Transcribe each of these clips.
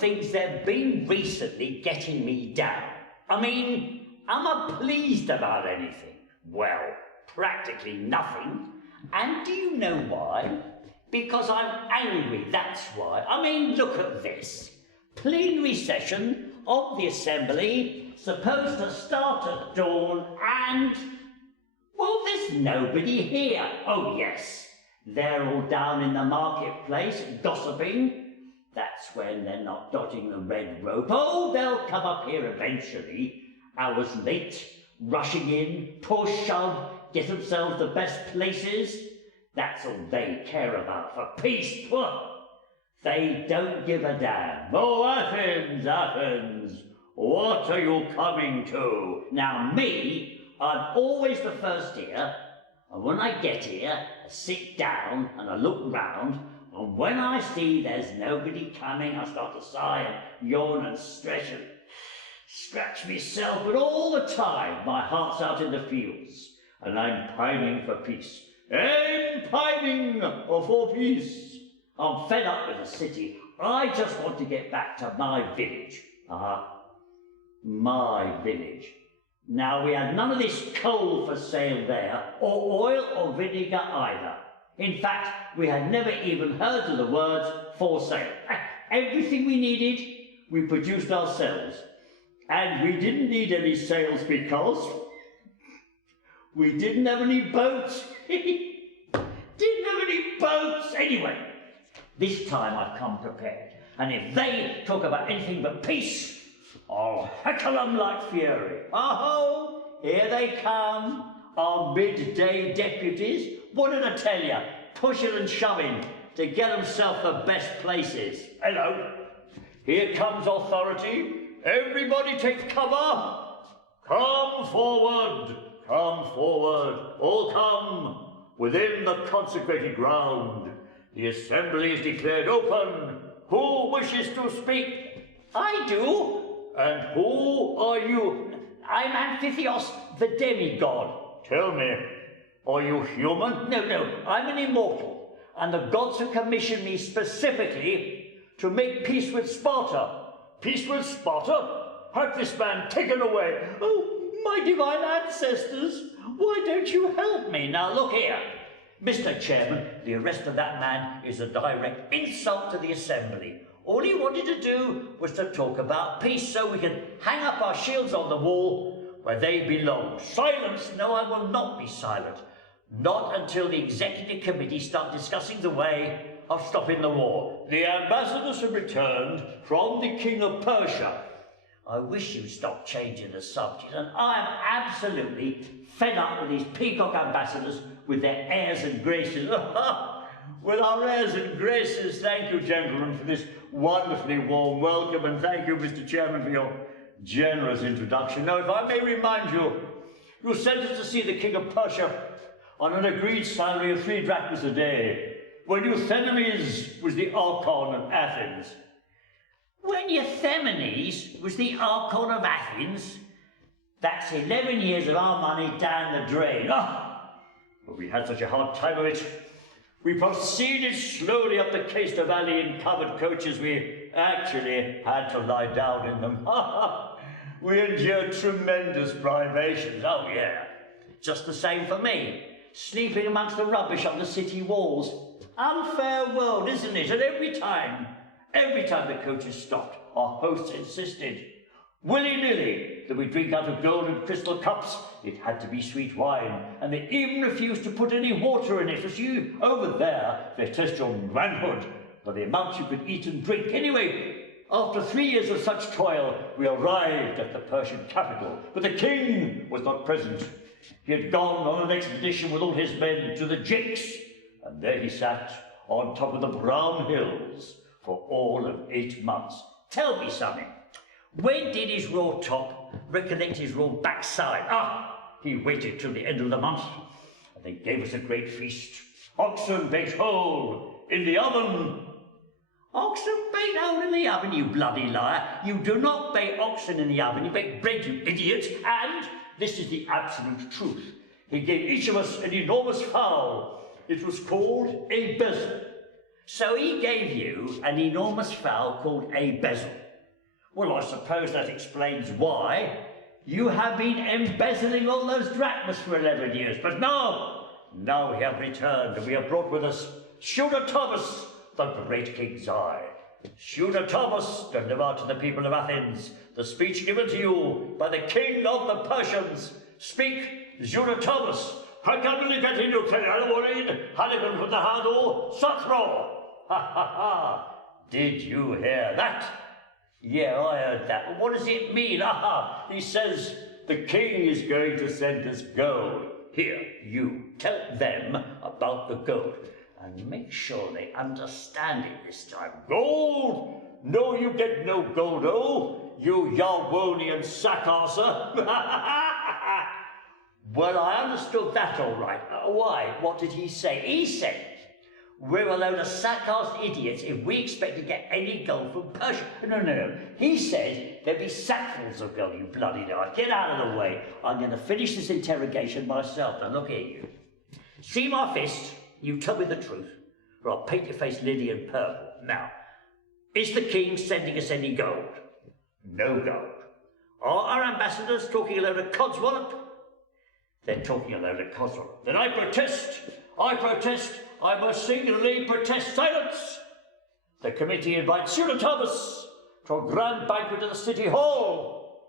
things there've been recently getting me down. I mean, am I pleased about anything? Well, practically nothing. And do you know why? Because I'm angry, that's why. I mean, look at this. Plenary session of the Assembly, supposed to start at dawn, and, well, there's nobody here. Oh, yes, they're all down in the marketplace gossiping. That's when they're not dodging the red rope. Oh, they'll come up here eventually, hours late, rushing in, push, shove, get themselves the best places. That's all they care about for peace. They don't give a damn. Oh, Athens, Athens, what are you coming to? Now me, I'm always the first here, and when I get here, I sit down and I look round, and when I see there's nobody coming, I start to sigh and yawn and stretch and scratch myself, but all the time my heart's out in the fields, and I'm pining for peace. I'm pining for peace. I'm fed up with the city. I just want to get back to my village. My village. Now, we had none of this coal for sale there, or oil or vinegar either. In fact, we had never even heard of the words for sale. Everything we needed, we produced ourselves. And we didn't need any sales because we didn't have any boats. Didn't have any boats. Anyway, this time I've come prepared. And if they talk about anything but peace, I'll heckle them like fury. Oh, here they come, our midday deputies. What did I tell you? Pushing and shoving to get themselves the best places. Hello, here comes authority. Everybody take cover. Come forward, all come within the consecrated ground. The assembly is declared open. Who wishes to speak? I do. And who are you? I'm Amphitheos, the demigod. Tell me, are you human? No, I'm an immortal. And the gods have commissioned me specifically to make peace with Sparta. Peace with Sparta? Have this man taken away. Oh, my divine ancestors, why don't you help me? Now look here. Mr. Chairman, the arrest of that man is a direct insult to the Assembly. All he wanted to do was to talk about peace so we can hang up our shields on the wall where they belong. Silence! No, I will not be silent. Not until the Executive Committee start discussing the way of stopping the war. The ambassadors have returned from the King of Persia. I wish you'd stop changing the subject, and I am absolutely fed up with these peacock ambassadors with their airs and graces. With our airs and graces, thank you, gentlemen, for this wonderfully warm welcome, and thank you, Mr. Chairman, for your generous introduction. Now, if I may remind you, you sent us to see the King of Persia on an agreed salary of 3 drachmas a day, when Euthymenes was the Archon of Athens. When Euthymenes was the Archon of Athens? That's 11 years of our money down the drain. But we had such a hard time of it. We proceeded slowly up the Caister Valley in covered coaches. We actually had to lie down in them. We endured tremendous privations. Oh, yeah. Just the same for me. Sleeping amongst the rubbish on the city walls. Unfair world, isn't it? And every time the coaches stopped, our hosts insisted, willy-nilly, that we drink out of gold and crystal cups. It had to be sweet wine, and they even refused to put any water in it. For see, over there, they test your manhood by the amount you could eat and drink. Anyway, after 3 years of such toil, we arrived at the Persian capital, but the king was not present. He had gone on an expedition with all his men to the Jenkins, and there he sat on top of the brown hills for all of 8 months. Tell me something. When did his raw top recollect his raw backside? He waited till the end of the month, and they gave us a great feast. Oxen baked whole in the oven. Oxen baked whole in the oven, you bloody liar. You do not bake oxen in the oven, you bake bread, you idiot. And this is the absolute truth. He gave each of us an enormous fowl. It was called a bezel. So he gave you an enormous fowl called a bezel. Well, I suppose that explains why you have been embezzling all those drachmas for 11 years. But no, now we have returned, and we have brought with us Shooter Thomas, the great king's eye. Shooter Thomas, deliver to the people of Athens the speech given to you by the king of the Persians. Speak, Shooter Thomas. Haligon from the Hado, Sathro. Ha ha ha! Did you hear that? Yeah, I heard that. But what does it mean? Aha! He says the king is going to send us gold. Here, you tell them about the gold. And make sure they understand it this time. Gold? No, you get no gold, oh, you Yarwonian sack-arser. Well, I understood that all right. Why? What did he say? He said, we're a load of sack-arsed idiots if we expect to get any gold from Persia. No. He said there'd be sackfuls of gold, you bloody dog. Get out of the way. I'm going to finish this interrogation myself. Now look here, you. See my fist? You tell me the truth, or I'll paint your face Lydian purple. Now, is the king sending us any gold? No gold. Are our ambassadors talking a load of codswallop? They're talking a load of codswallop. Then I protest, I must singularly protest silence. The committee invites Shooter Thomas to a grand banquet at the city hall.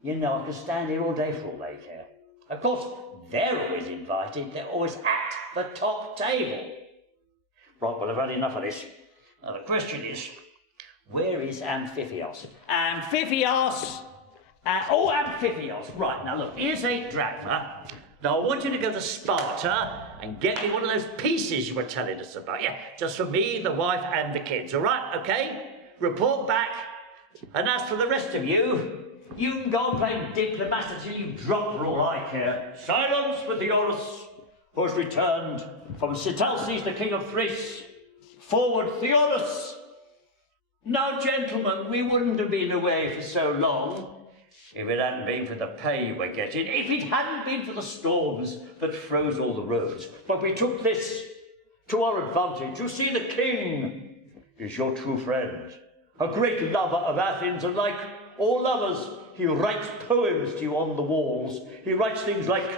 You know, I could stand here all day for all they care. Of course, they're always invited, they're always at the top table. Right, well, I've had enough of this. Now, the question is, where is Amphitheos? Amphitheos! Amphitheos. Right, now look, here's a drachma. Now, I want you to go to Sparta and get me one of those pieces you were telling us about. Yeah, just for me, the wife, and the kids, all right? Okay? Report back. And as for the rest of you, you can go and play diplomat until you drop for all I care. Silence with Theorus, who has returned from Sitalces, the king of Thrace. Forward, Theorus! Now, gentlemen, we wouldn't have been away for so long if it hadn't been for the pay we're getting, if it hadn't been for the storms that froze all the roads. But we took this to our advantage. You see, the king is your true friend, a great lover of Athens, and like all lovers, he writes poems to you on the walls. He writes things like,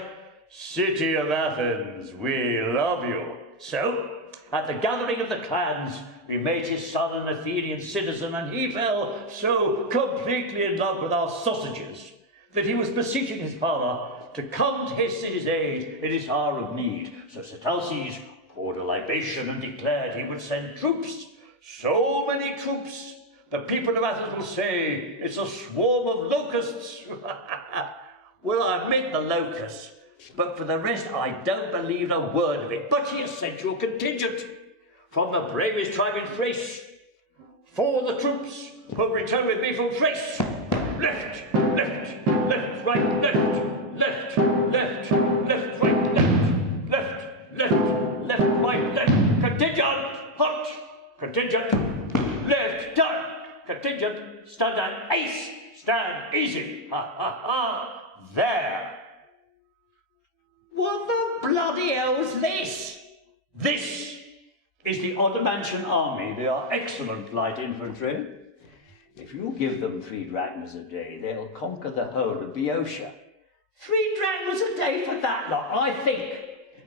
"City of Athens, we love you." So, at the gathering of the clans, we made his son an Athenian citizen, and he fell so completely in love with our sausages that he was beseeching his father to come to his aid in his hour of need. So Sitalces poured a libation and declared he would send troops, so many troops, the people of Athens will say it's a swarm of locusts. Well, I admit the locusts, but for the rest, I don't believe a word of it. But he has sent you a contingent from the bravest tribe in Thrace. For the troops who have returned with me from Thrace. Left, left, left, right, left, left, left, left, right, left, left, left, left, right, left. Contingent, hot. Contingent, left, done. Contingent, stand down, ace, stand easy. Ha, ha, ha. There. What the bloody hell's this? This is the Ottoman army. They are excellent light infantry. If you give them 3 drachmas a day, they'll conquer the whole of Boeotia. 3 drachmas a day for that lot. I think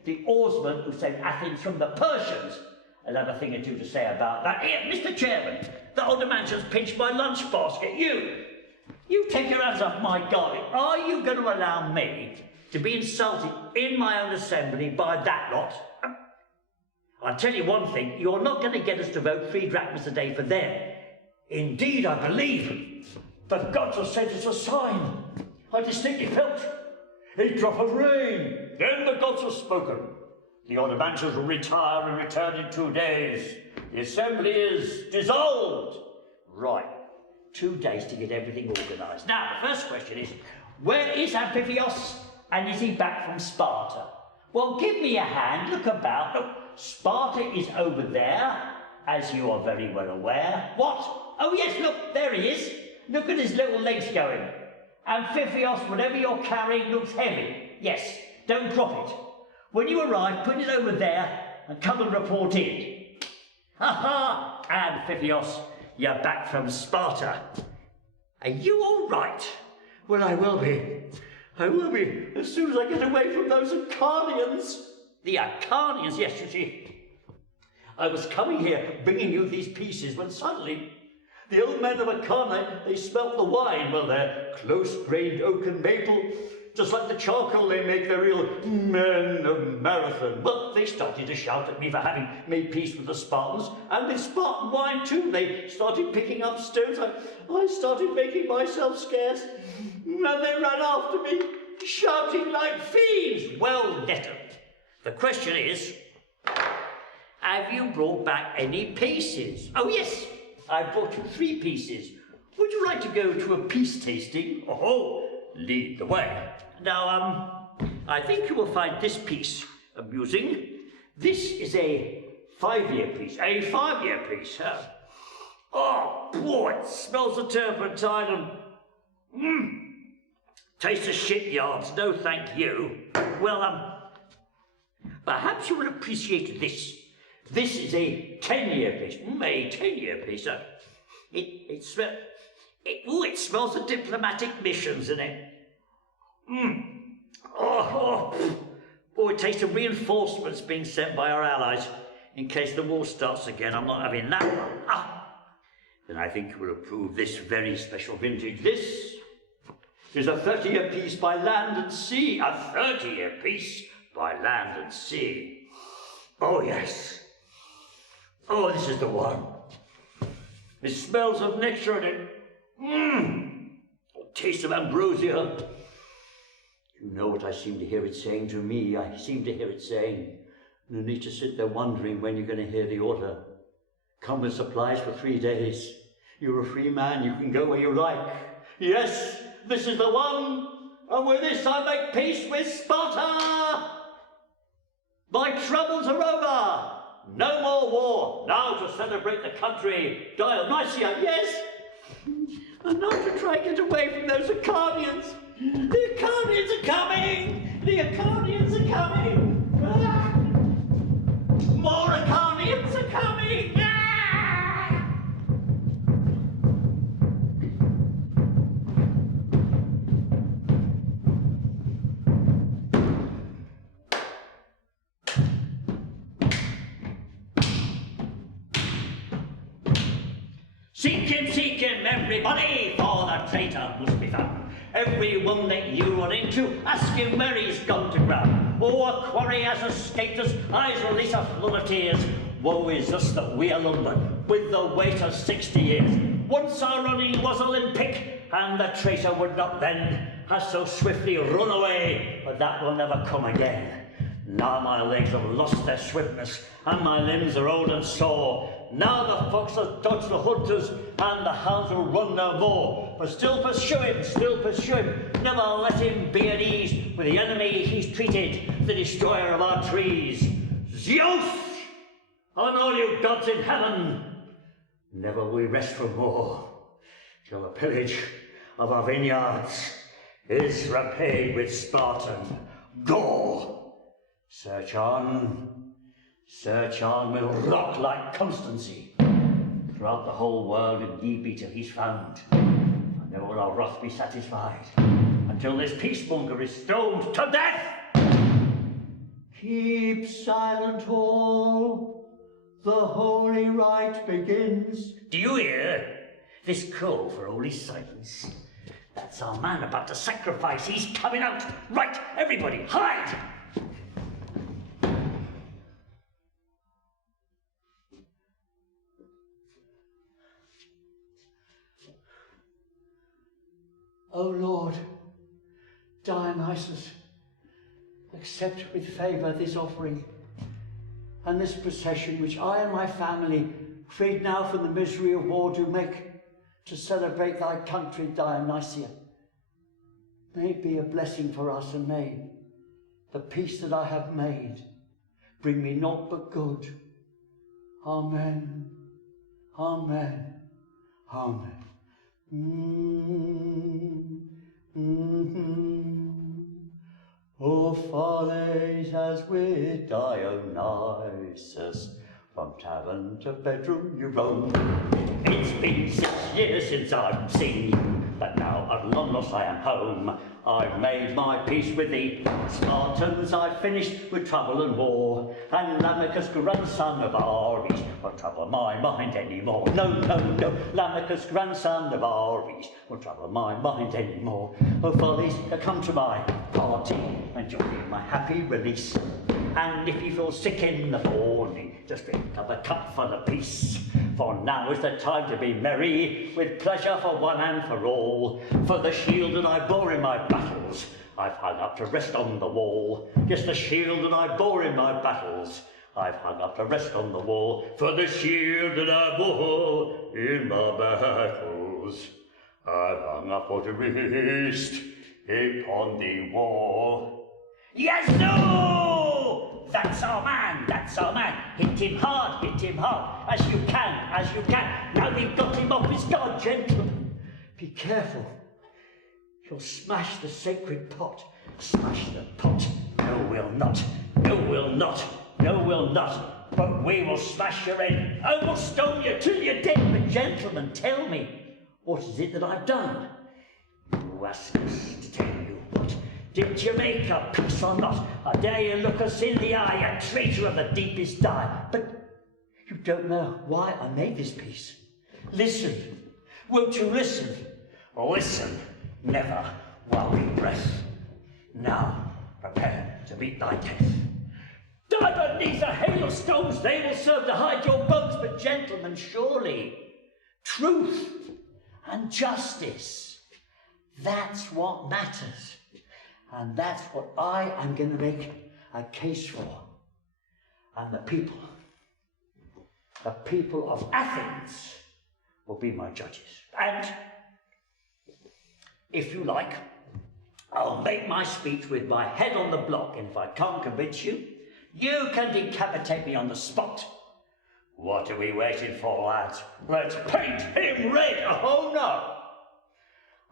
the oarsman who saved Athens from the Persians has had a thing or two to say about that. Here, Mr. Chairman, the Ottoman has pinched my lunch basket. You take your hands off my garlic. Are you going to allow me to be insulted in my own assembly by that lot? I'll tell you one thing, you're not going to get us to vote 3 drachmas a day for them. Indeed, I believe the gods have sent us a sign. I distinctly felt a drop of rain. Then the gods have spoken. The Ottomans will retire and return in 2 days. The assembly is dissolved. Right, 2 days to get everything organised. Now, the first question is, where is Amphitheos, and is he back from Sparta? Well, give me a hand, look about. Look, Sparta is over there, as you are very well aware. What? Oh yes, look, there he is. Look at his little legs going. Amphitheos, whatever you're carrying looks heavy. Yes, don't drop it. When you arrive, put it over there and come and report in. Ha! Amphibios, you're back from Sparta. Are you all right? Well, I will be. I will be, as soon as I get away from those Acharnians. The Acharnians, yes, you see. I was coming here, bringing you these pieces, when suddenly the old men of Acharnia, they smelt the wine. Well, they're close-grained oak and maple, just like the charcoal they make, the real men of Marathon. Well, they started to shout at me for having made peace with the Spartans, and with Spartan wine too. They started picking up stones. I started making myself scarce, and they ran after me, shouting like fiends. Well, let 'em. The question is, have you brought back any pieces? Oh, yes, I brought you 3 pieces. Would you like to go to a peace tasting? Oh, lead the way. Now, I think you will find this piece amusing. This is a 5-year piece. A 5-year piece, huh? Oh, boy, it smells of turpentine and... Taste of shipyards, no thank you. Well, perhaps you will appreciate this. This is a 10-year piece. A 10-year piece. It smells of diplomatic missions in it. Oh, it tastes of reinforcements being sent by our allies in case the war starts again. I'm not having that one. Then I think you will approve this very special vintage. This is a 30-year piece by land and sea. A 30-year piece by land and sea. Oh, yes. Oh, this is the one. It smells of nectar in it. Taste of ambrosia. You know what I seem to hear it saying to me? I seem to hear it saying, no need to sit there wondering when you're going to hear the order. Come with supplies for 3 days. You're a free man, you can go where you like. Yes, this is the one, and with this I make peace with Sparta! My troubles are over! No more war! Now to celebrate the country, Dionysia, yes! And now to try and get away from those Acharnians! The Acharnians are coming! The Acharnians are coming! Ah! More Acharnians are coming! Ah! Seek him, everybody, for the traitor must be found. Everyone that you run into, ask him where he's gone to ground. Oh, a quarry has escaped us, eyes release a flood of tears. Woe is us that we are London, with the weight of 60 years. Once our running was Olympic, and the traitor would not then have so swiftly run away, but that will never come again. Now my legs have lost their swiftness, and my limbs are old and sore. Now the fox has dodged the hunters, and the hounds will run no more. But still pursue him, never let him be at ease with the enemy he's treated, the destroyer of our trees. Zeus, and all you gods in heaven, never will we rest from war, till the pillage of our vineyards is repaid with Spartan gore. Search on with rock-like constancy. Throughout the whole world if need be till he's found, and then will our wrath be satisfied, until this peacemonger is stoned to death. Keep silent all, the holy rite begins. Do you hear? This call for holy silence. That's our man about to sacrifice. He's coming out. Right, everybody, hide! O Lord, Dionysus, accept with favour this offering and this procession which I and my family, freed now from the misery of war, do make to celebrate thy country, Dionysia. May it be a blessing for us, and may the peace that I have made bring me naught but good. Amen. Amen. Amen. O follies as with Dionysus, From tavern to bedroom you roam. It's been 6 years since I've seen you, but now at long last I am home. I've made my peace with the Spartans, I've finished with trouble and war, and Lamachus, grandson of Ares, won't trouble my mind anymore. No, no, no, Lamachus, grandson of Ares, won't trouble my mind anymore. Oh, follies, come to my party and join in my happy release. And if you feel sick in the morning, just drink up a cup full of peace. For now is the time to be merry, with pleasure for one and for all. For the shield that I bore in my battles, I've hung up to rest on the wall. Yes, the shield that I bore in my battles, I've hung up to rest on the wall. For the shield that I bore in my battles, I've hung up for to rest upon the wall. Yes, no! That's our man, that's our man. Hit him hard, as you can, as you can. Now we've got him off his guard, gentlemen. Be careful. You'll smash the sacred pot. Smash the pot. No, we'll not. No, we'll not. No, we'll not. But we will smash your head. I will stone you till you're dead. But gentlemen, tell me, what is it that I've done? You ask us to tell you what. Did you make a peace or not? I dare you look us in the eye, a traitor of the deepest dye. But you don't know why I made this peace. Listen. Won't you listen? Listen. Never while we breath. Now, prepare to meet thy death. Die beneath a hail of stones, they will serve to hide your bones. But gentlemen, surely, truth and justice, that's what matters. And that's what I am going to make a case for. And the people of Athens will be my judges. And if you like, I'll make my speech with my head on the block, and if I can't convince you, you can decapitate me on the spot. What are we waiting for, lads? Let's paint him red! Oh no!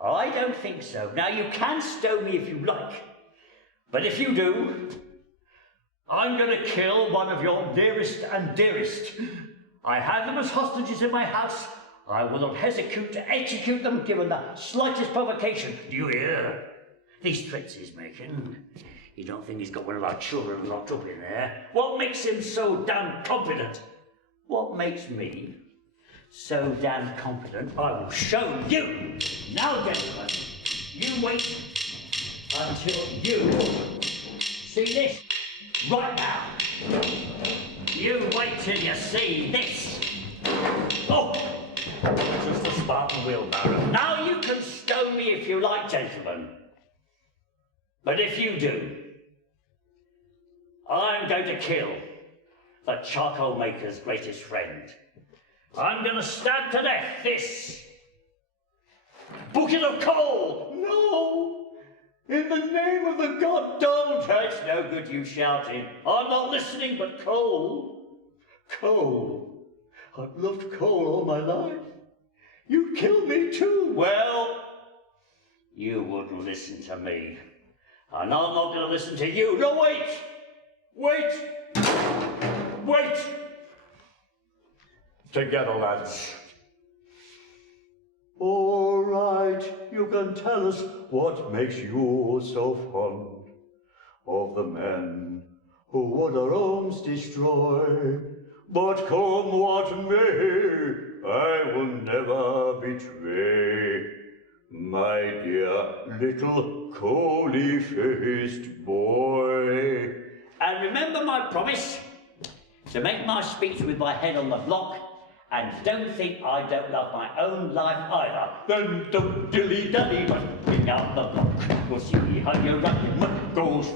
I don't think so. Now you can stone me if you like, but if you do, I'm going to kill one of your nearest and dearest. I have them as hostages in my house. I will not hesitate to execute them given the slightest provocation. Do you hear? These threats he's making. You don't think he's got one of our children locked up in there? What makes him so damn confident? What makes me so damn confident? I will show you. Now, gentlemen, you wait until you see this right now. You wait till you see this. Oh, just a Spartan wheelbarrow. Now you can stone me if you like, gentlemen. But if you do, I'm going to kill the charcoal maker's greatest friend. I'm going to stab to death this bucket of coal. No! In the name of the god, don't! It's no good you shouting. I'm not listening, but coal. Coal. I've loved coal all my life. You'd kill me too. Well, you wouldn't listen to me. And I'm not going to listen to you. No, wait! Wait! Wait! Together, lads. All right, you can tell us what makes you so fond of the men who would our homes destroy. But come what may, I will never betray my dear little coaly-faced boy. And remember my promise to make my speech with my head on the block, and don't think I don't love my own life either. Then don't dilly-dally, but bring out the block. We'll see how your argument goes.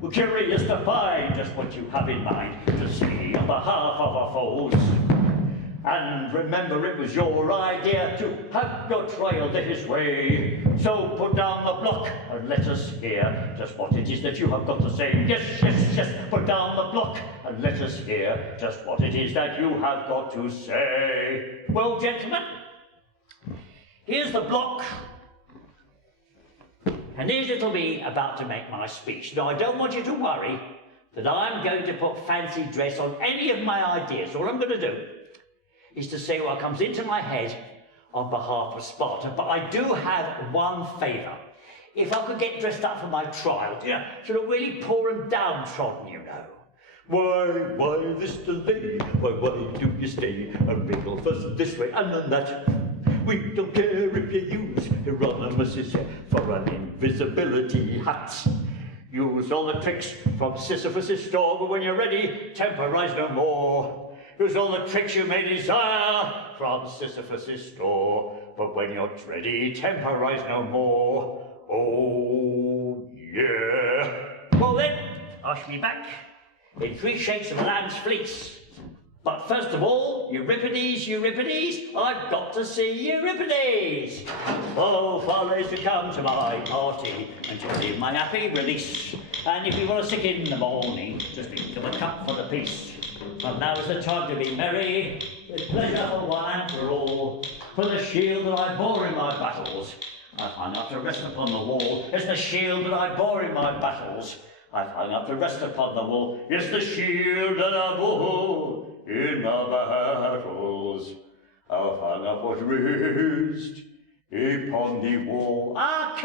We're curious to find just what you have in mind to say on behalf of our foes. And remember, it was your idea to have your trial this way. So put down the block and let us hear just what it is that you have got to say. Yes, yes, yes, put down the block and let us hear just what it is that you have got to say. Well, gentlemen, here's the block. And here's little me about to make my speech. Now, I don't want you to worry, that I'm going to put fancy dress on any of my ideas. All I'm going to do is to say what comes into my head on behalf of Sparta, but I do have one favour. If I could get dressed up for my trial, sort of really poor and downtrodden, you know. Why this delay? Why do you stay? A wrinkle first this way and then that. We don't care if you use Hieronymus' for an invisibility hat. Use all the tricks from Sisyphus' store, but when you're ready, temporize no more. Use all the tricks you may desire from Sisyphus' store, but when you're ready, temporize no more. Oh, yeah. Well then, I shall be back in 3 shakes of a lamb's fleece. But first of all, Euripides, I've got to see Euripides. Oh, follows to come to my party and to give my happy release. And if you want to sick in the morning, just think of a cup for the peace. And now is the time to be merry, with pleasure for one and for all. For the shield that I bore in my battles, I've hung up to rest upon the wall. It's the shield that I bore in my battles, I've hung up to rest upon the wall. It's the shield that I bore in my battles, I've hung up what rest upon the wall. Ah,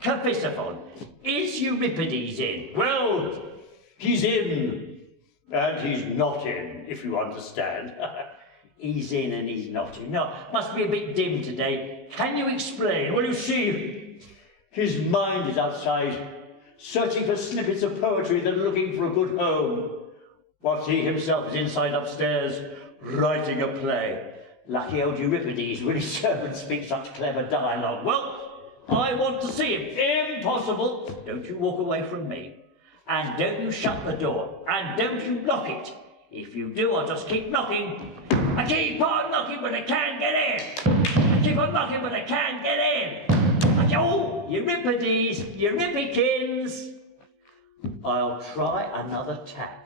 Cephisophon, is Euripides in? Well, he's in, and he's not in, if you understand. He's in and he's not in. No, must be a bit dim today. Can you explain? Well, you see, his mind is outside, searching for snippets of poetry that are looking for a good home, whilst he himself is inside upstairs, writing a play. Lucky old Euripides, will his servant speak such clever dialogue? Well, I want to see him. Impossible. Don't you walk away from me. And don't you shut the door. And don't you lock it. If you do, I'll just keep knocking. I keep on knocking, but I can't get in. I keep on knocking, but I can't get in. Oh, Euripides, Euripikins. I'll try another tack.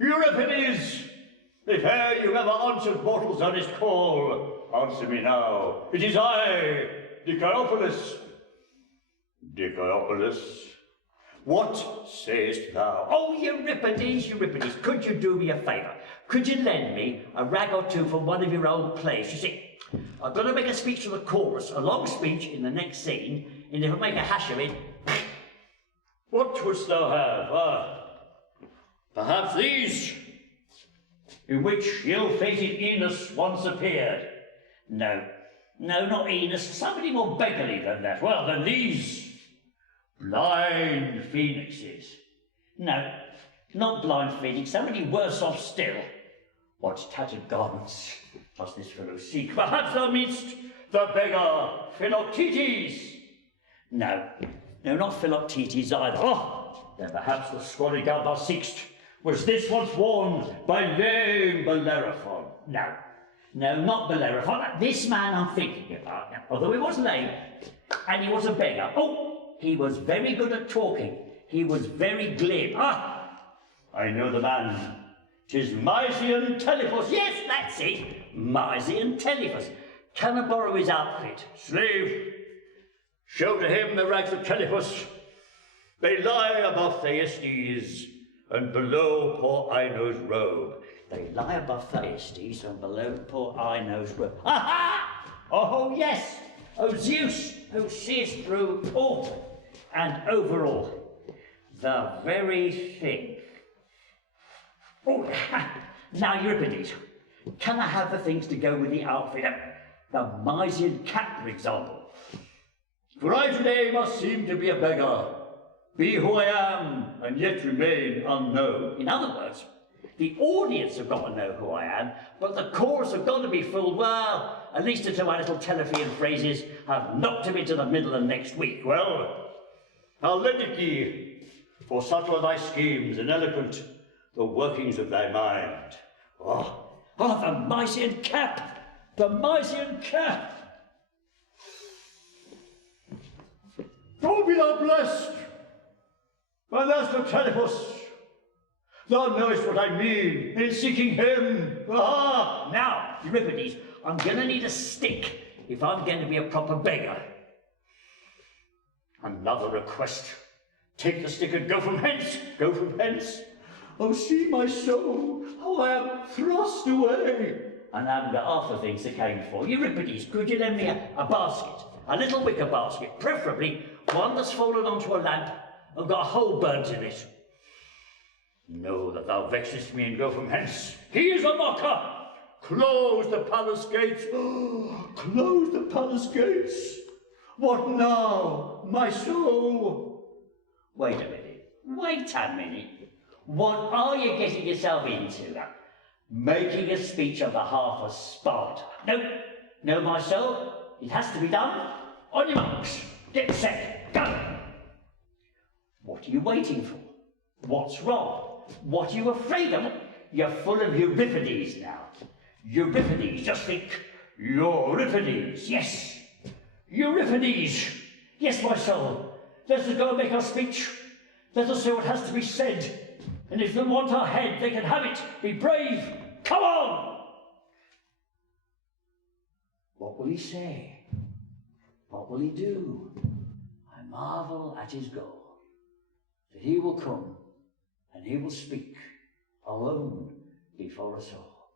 Euripides, if e'er you ever answered mortal's earnest call, answer me now. It is I, Dikaiopolis. Dikaiopolis, what sayest thou? Oh, Euripides, could you do me a favour? Could you lend me a rag or two from one of your old plays? You see, I've got to make a speech for the chorus, a long speech in the next scene, and if I make a hash of it... What wouldst thou have? Perhaps these, in which ill-fated Enos once appeared. No, not Enos, somebody more beggarly than that. Well, then these, blind phoenixes. No, not blind phoenix, somebody worse off still. What tattered garments does this fellow seek? Perhaps thou meanst the beggar Philoctetes. No, not Philoctetes either. Oh, then perhaps the squally gown thou seekst was this once worn by lame Bellerophon. No, not Bellerophon. This man I'm thinking about, although he was lame, and he was a beggar. Oh, he was very good at talking. He was very glib. I know the man. 'Tis Mysian Telephus. Yes, that's it. Mysian Telephus. Can I borrow his outfit? Slave, show to him the rags of Telephus. They lie above Thyestes, and below poor Ino's robe. They lie above Thyestes and below poor Ino's robe. Aha! Oh, yes! Oh, Zeus, who seest through all and over all. The very thing. Oh, now, Euripides, can I have the things to go with the outfit? The Mysian cap, for example. For I today must seem to be a beggar, be who I am, and yet remain unknown. In other words, the audience have got to know who I am, but the chorus have got to be fooled. Well, at least until my little Telephian phrases have knocked him into the middle of next week. Well, I'll lend it thee, for subtle are thy schemes, and eloquent the workings of thy mind. The Mysian cap! The Mysian cap! God be thou blessed! And as for Telephus, thou knowest what I mean in seeking him. Now, Euripides, I'm going to need a stick if I'm going to be a proper beggar. Another request Take the stick and go from hence, go from hence. Oh, see my soul, how I am thrust away. And I haven't got half the things that came for. Euripides, could you lend me a basket? A little wicker basket, preferably one that's fallen onto a lamp and got a hole burnt in it. Know that thou vexest me and go from hence. He is a mocker. Close the palace gates. Close the palace gates. What now, my soul? Wait a minute. Wait a minute. What are you getting yourself into? Making a speech on behalf of Sparta? No, no, my soul. It has to be done. On your marks. Get set. Go. What are you waiting for? What's wrong? What are you afraid of? You're full of Euripides now. Euripides, just think. Euripides, yes. Euripides. Yes, my soul. Let us go and make our speech. Let us say what has to be said. And if they want our head, they can have it. Be brave. Come on! What will he say? What will he do? I marvel at his goal. That he will come and he will speak alone before us all.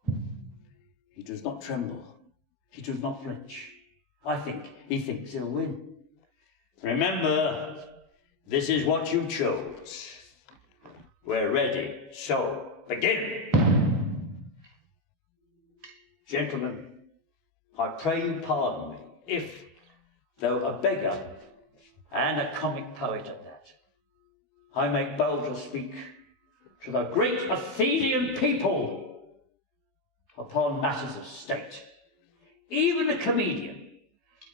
He does not tremble. He does not flinch. I think he thinks he'll win. Remember, this is what you chose. We're ready, so begin. Gentlemen, I pray you pardon me if, though a beggar and a comic poet at that, I make bold to speak to the great Athenian people upon matters of state. Even a comedian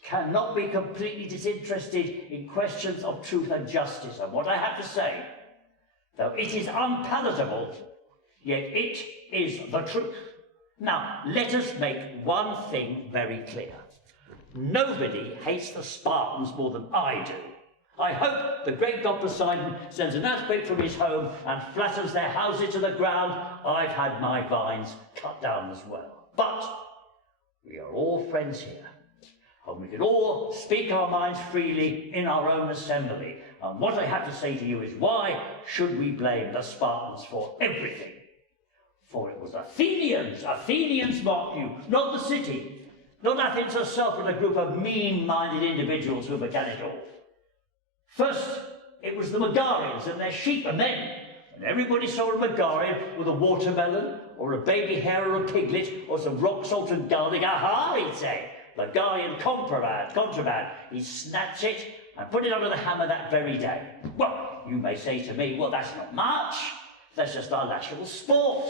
cannot be completely disinterested in questions of truth and justice, and what I have to say, though it is unpalatable, yet it is the truth. Now, let us make one thing very clear. Nobody hates the Spartans more than I do. I hope the great god Poseidon sends an earthquake from his home and flattens their houses to the ground. I've had my vines cut down as well. But we are all friends here, and we can all speak our minds freely in our own assembly. And what I have to say to you is, why should we blame the Spartans for everything? For it was Athenians mark you, not the city, not Athens herself, but a group of mean-minded individuals who began it all. First, it was the Megarians and their sheep, and then, when everybody saw a Megarian with a watermelon, or a baby hare, or a piglet, or some rock salt and garlic, aha, he'd say, Megarian contraband. He'd snatch it and put it under the hammer that very day. Well, you may say to me, well, that's not much. That's just our national sport.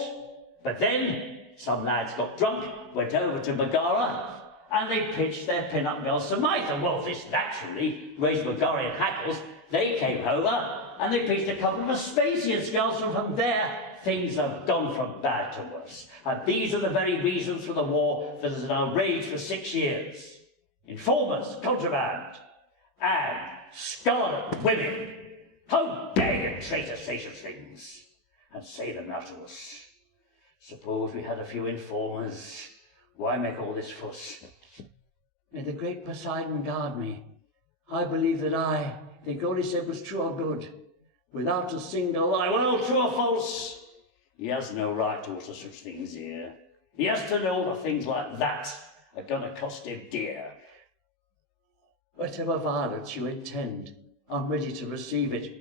But then some lads got drunk, went over to Megara, and they pitched their pin-up girls to Mytha. Well, this naturally raised Megarian hackles. They came over, and they pitched a couple of Vespasian girls, and from there, things have gone from bad to worse. And these are the very reasons for the war that has now raged for 6 years. Informers, contraband, and scarlet women. How dare you traitor say such things, and say them now to us? Suppose we had a few informers. Why make all this fuss? May the great Poseidon guard me. I believe that I think all he said was true or good, without a single lie. Well, true or false? He has no right to utter such things here. He has to know that things like that are going to cost him dear. Whatever violence you intend, I'm ready to receive it.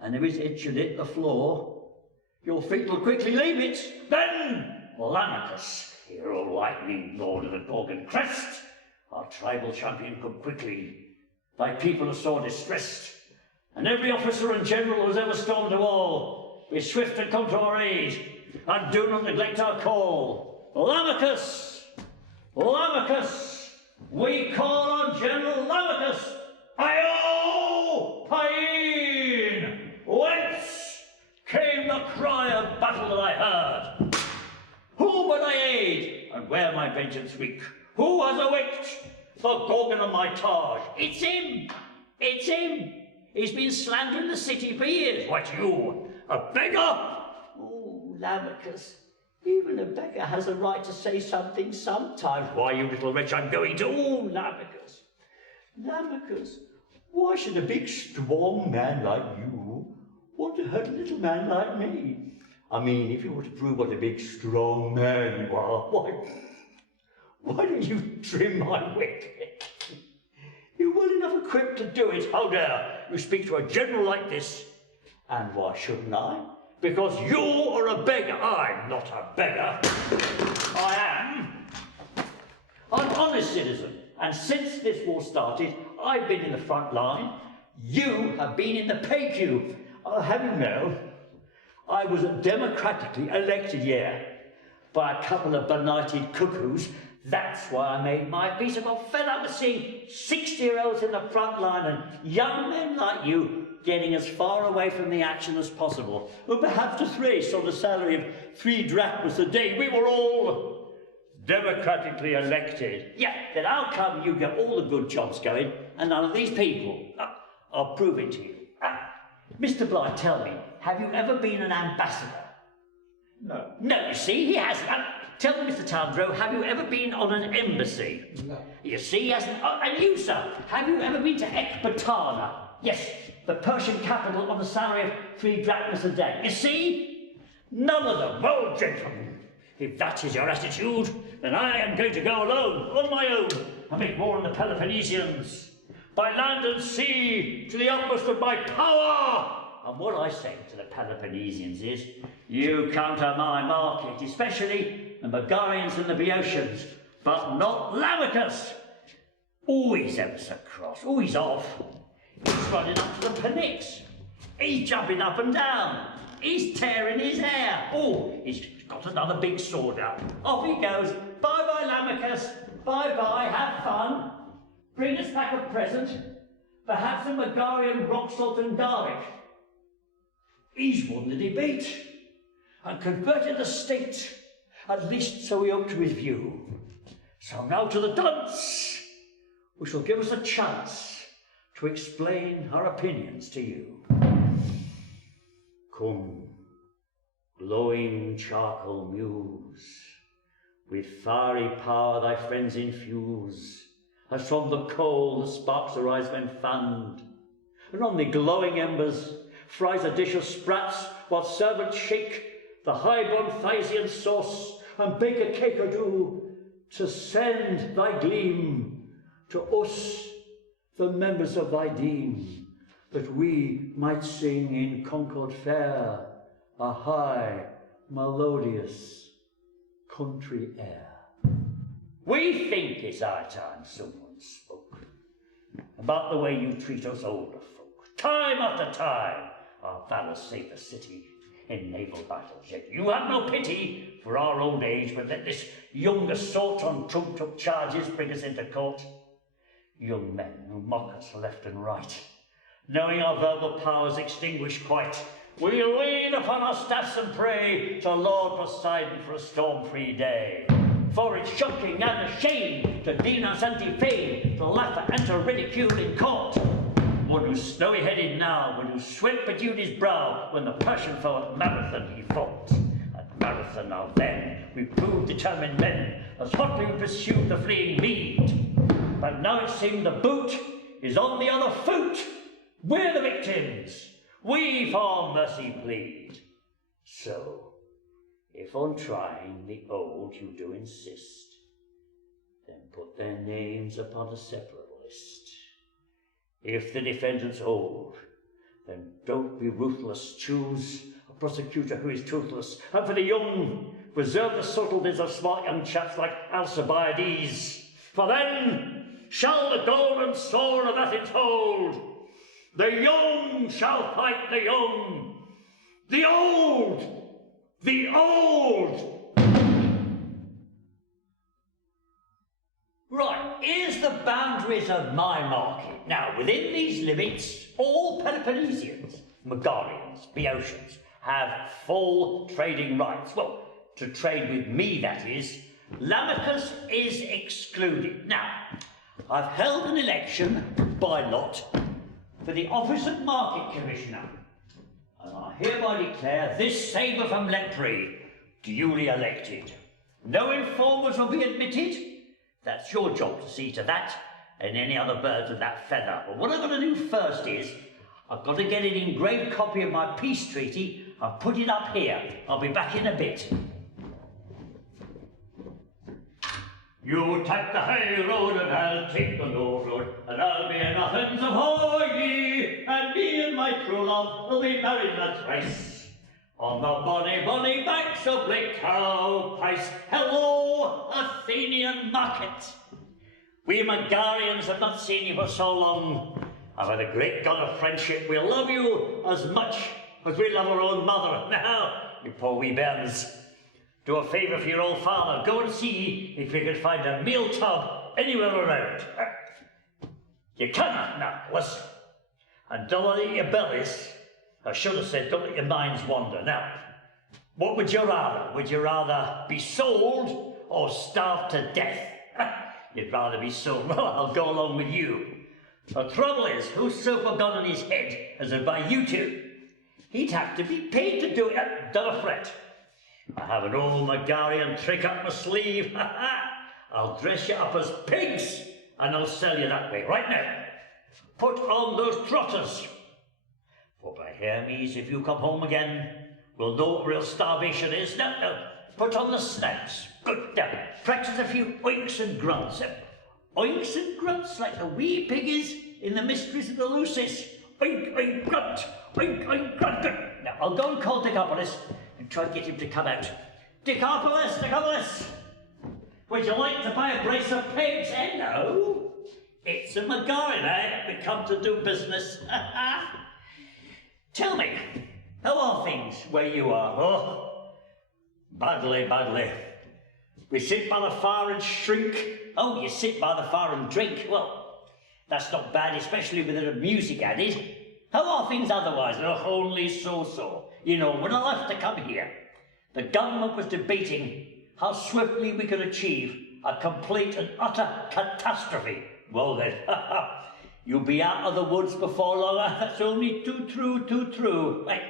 And if it should hit the floor, your feet will quickly leave it. Then, Lamachus, hero lightning lord of the Gorgon crest, our tribal champion, come quickly. Thy people are sore distressed, and every officer and general who's ever stormed a wall, be swift and come to our aid, and do not neglect our call. Lamachus! Lamachus! We call on General Lamachus! Io! Paean! Whence came the cry of battle that I heard? Who would I aid, and where my vengeance wreak? Who has awaked the Gorgon of my Taj? It's him! It's him! He's been slandering the city for years. What, you, a beggar? Oh, Lamachus, even a beggar has a right to say something sometimes. Why, you little wretch, I'm going to... Oh, Lamachus, Lamachus, Why should a big, strong man like you want to hurt a little man like me? I mean, if you want to prove what a big, strong man you are, why don't you trim my wick? You're well enough equipped to do it. How dare you speak to a general like this? And why shouldn't I? Because you are a beggar. I'm not a beggar. I am. I'm an honest citizen. And since this war started, I've been in the front line. You have been in the pay queue. I'll have you know, I was democratically elected here by a couple of benighted cuckoos. That's why I made my peace. I got fed up with seeing 60-year-olds in the front line and young men like you getting as far away from the action as possible. Or perhaps a thrace on the salary of 3 drachmas a day. We were all democratically elected. Yeah, then how come you get all the good jobs going and none of these people? I'll prove it to you. Mr. Blythe, tell me, have you ever been an ambassador? No. No, you see, he hasn't. Tell me, Mr. Townsrow, have you ever been on an embassy? No. You see, he hasn't. Oh, and you, sir, have you ever been to Ecbatana? Yes, the Persian capital on the salary of 3 drachmas a day. You see? None of them. Well, gentlemen, if that is your attitude, then I am going to go alone, on my own, and make war on the Peloponnesians. By land and sea, to the utmost of my power! And what I say to the Peloponnesians is, you come to my market, especially the Megarians and the Boeotians, but not Lamachus. Always ever so cross, always off. He's running up to the Pnyx. He's jumping up and down. He's tearing his hair. Oh, he's got another big sword out. Off he goes. Bye-bye, Lamachus. Bye-bye, have fun. Bring us back a present, perhaps a Megarian rock salt and garlic. He's won the debate and converted the state, at least so he hoped to his view. So now to the dunce, which will give us a chance to explain our opinions to you. Come, glowing charcoal muse, with fiery power thy friends infuse, as from the coal the sparks arise when fanned, and on the glowing embers fries a dish of sprats, while servants shake the high-born Thysian sauce, and bake a cake or two, to send thy gleam to us, the members of thy deme, that we might sing in concord fair a high, melodious country air. We think it's our time someone spoke about the way you treat us older folk. Time after time, our valour saved the city in naval battles, yet you have no pity for our old age, but let this young assault on trumped-up charges bring us into court. Young men who mock us left and right, knowing our verbal powers extinguished quite, we'll lean upon our staffs and pray to Lord Poseidon for a storm-free day. For it's shocking and a shame to deem us anti-fame, to laugh and to ridicule in court. One who's snowy-headed now, one whose sweat bedewed his brow, when the Persian foe at Marathon he fought. At Marathon now then, we proved determined men, as hotly we pursued the fleeing Mede. But now it seems the boot is on the other foot. We're the victims, we for mercy plead. So, if on trying the old you do insist, then put their names upon a separate list. If the defendant's old, then don't be ruthless. Choose a prosecutor who is toothless. And for the young, reserve the subtleties of smart young chaps like Alcibiades. For then shall the golden sword of Athens hold. The young shall fight the young. The old! The old! Right, here's the boundaries of my market. Now, within these limits, all Peloponnesians, Megarians, Boeotians, have full trading rights. Well, to trade with me, that is. Lamachus is excluded. Now, I've held an election by lot for the office of Market Commissioner, and I hereby declare this sabre from Lepre duly elected. No informers will be admitted. That's your job to see to that. and any other birds with that feather. But what I've got to do first is, I've got to get an engraved copy of my peace treaty and put it up here. I'll be back in a bit. You take the high road and I'll take the low road, and I'll be in Athens of ye, and me and my true love will be married that thrice. On the bonny, bonny banks of Lake Cowpice. Hello, Athenian market. We Megarians have not seen you for so long. And by the great God of friendship, we'll love you as much as we love our own mother. Now, you poor wee bairns, do a favour for your old father. Go and see if you can find a meal tub anywhere around. You cannot now, listen. And don't let your bellies, I should have said, don't let your minds wander. Now, what would you rather? Would you rather be sold or starve to death? You'd rather be sold. Well, I'll go along with you. The trouble is, who's super gun on his head as I'd buy you two? He'd have to be paid to do it. Don't fret. I have an old Megarian trick up my sleeve. I'll dress you up as pigs and I'll sell you that way. Right now, put on those trotters. For by Hermes, if you come home again, we'll know what real starvation is. No, put on the snacks. Good. Now, practice a few oinks and grunts. Oinks and grunts like the wee piggies in the Mysteries of the Lucis. Oink, oink, grunt. Oink, oink, grunt, grunt. Now, I'll go and call Dikaiopolis and try and get him to come out. Dikaiopolis! Would you like to buy a brace of pigs? Hello? It's a Megarian, eh? We come to do business. Tell me, how are things where you are? Oh, badly, badly. We sit by the fire and shrink. Oh, you sit by the fire and drink. Well, that's not bad, especially with a bit of music added. How are things otherwise? Oh, only so-so. You know, when I left to come here, the government was debating how swiftly we could achieve a complete and utter catastrophe. Well then, you'll be out of the woods before long. That's only too true. Right.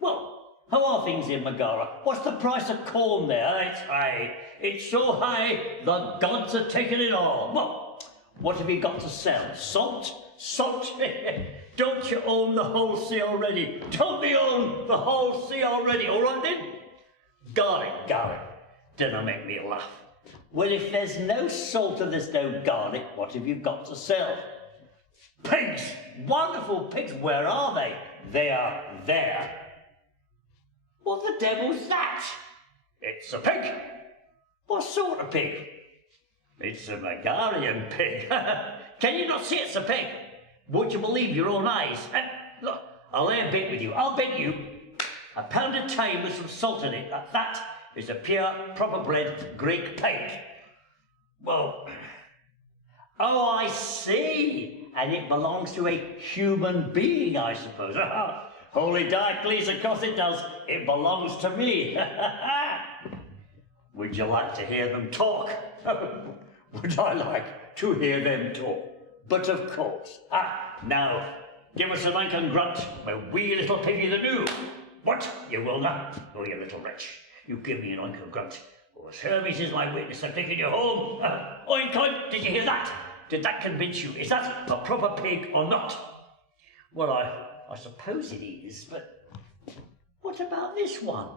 Well, how are things in Megara? What's the price of corn there? It's high. It's so high, the gods are taking it all. Well, what have you got to sell? Salt? Don't you own the whole sea already? Don't we own the whole sea already? All right then? Garlic. Don't make me laugh. Well, if there's no salt and there's no garlic, what have you got to sell? Pigs! Wonderful pigs! Where are they? They are there. What the devil's that? It's a pig. What sort of pig? It's a Megarian pig. Can you not see it's a pig? Won't you believe your own eyes? Look, I'll lay a bet with you. I'll bet you a pound of thyme with some salt in it. That is a pure, proper bred Greek pig. Well, oh, I see. And it belongs to a human being, I suppose. Holy Diocles, of course it does. It belongs to me. Would you like to hear them talk? Would I like to hear them talk? But of course. Now, give us a wank and grunt, my wee little piggy the new. What? You will not? Oh, you little wretch. You give me an oink and grunt. Oh, as Hermes is my witness, I'm taking you home. Oink, oink, did you hear that? Did that convince you? Is that a proper pig or not? Well, I suppose it is, but what about this one?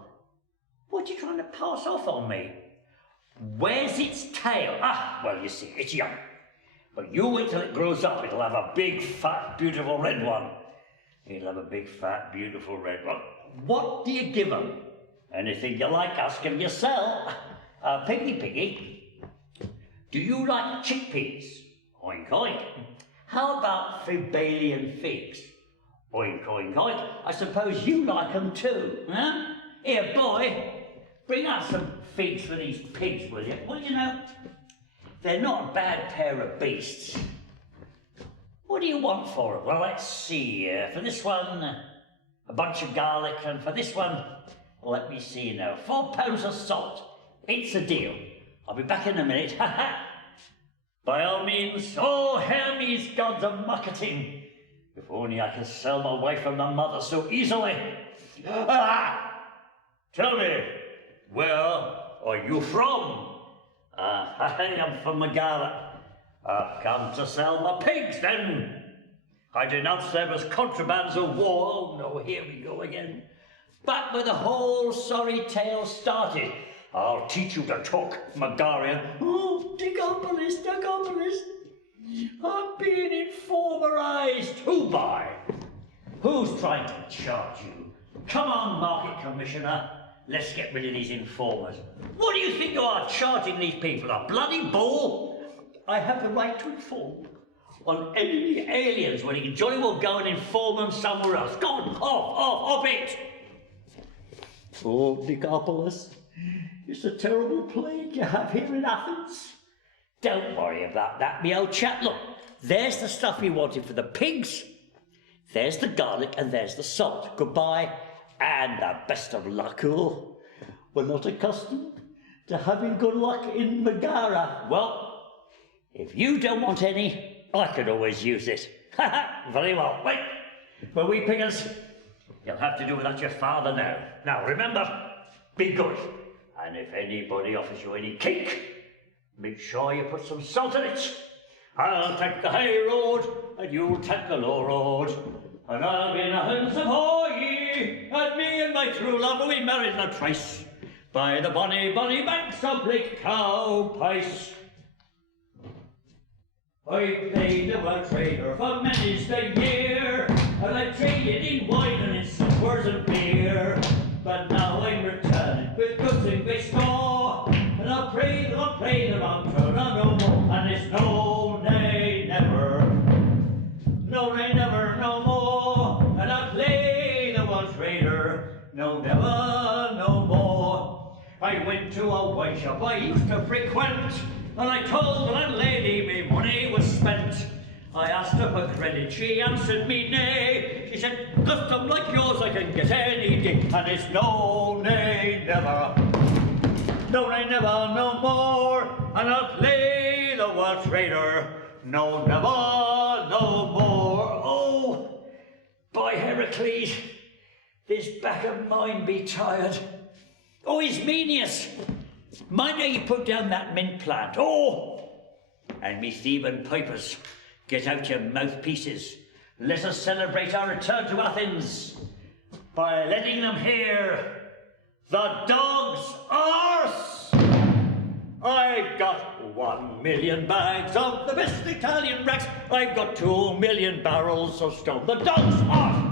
What are you trying to pass off on me? Where's its tail? Well, you see, it's young. But you wait till it grows up, it'll have a big, fat, beautiful red one. It'll have a big, fat, beautiful red one. What do you give them? Anything you like, ask them yourself. Piggy, do you like chickpeas? Oink, oink. How about Fibalian figs? Oink, oink, oink. I suppose you like them too, huh? Here, boy, bring out some figs for these pigs, will you? Well, you know, they're not a bad pair of beasts. What do you want for them? Well, let's see. For this one, a bunch of garlic, and for this one, let me see now, 4 pounds of salt. It's a deal. I'll be back in a minute. By all means, oh, Hermes, gods of marketing. If only I could sell my wife and my mother so easily. Tell me, where are you from? I am from Megara. I've come to sell my pigs, then. I denounce them as contrabands of war. Oh, no, here we go again. Back where the whole sorry tale started. I'll teach you to talk, Megarian. Oh, Dikaiopolis. I'm being informerized. Who by? Who's trying to charge you? Come on, Market Commissioner. Let's get rid of these informers. What do you think you are charging these people? A bloody bull? I have the right to inform on enemy aliens when you can jolly well go and inform them somewhere else. Go on, off it! Oh, Dikaiopolis, it's a terrible plague you have here in Athens. Don't worry about that, me old chap. Look, there's the stuff you wanted for the pigs. There's the garlic and there's the salt. Goodbye and the best of luck. Oh, we're not accustomed to having good luck in Megara. Well, if you don't want any, I could always use it. Very well. Wait, but we piggers, you'll have to do without your father now. Now remember, be good. And if anybody offers you any cake, make sure you put some salt in it. I'll take the high road, and you'll take the low road. And I'll be in Athens of ye, and me and my true love will be married in a trice, by the bonny banks of Lake Cowpice. I played the well trader for many's the year, and I traded in wine and in suppers and beer. But now I'm returning with goods in great store, and I'll pray that I'll turn no more. And it's no, nay, never, no, nay, never, no more. And I'll play the well trader, no, never, no more. I went to a wine shop I used to frequent, and I told the landlady me money was spent. I asked her for credit, she answered me nay. She said, custom like yours I can get any day. And it's no, nay, never, no, nay, never, no more. And I'll play the world trader, no, never, no more. Oh, by Heracles, this back of mine be tired. Oh, Ismenius, mind how you put down that mint plant. Oh, and me Theban pipers, get out your mouthpieces. Let us celebrate our return to Athens by letting them hear the dog's arse. I've got 1,000,000 bags of the best Italian rags. I've got 2,000,000 barrels of stone. The dog's arse.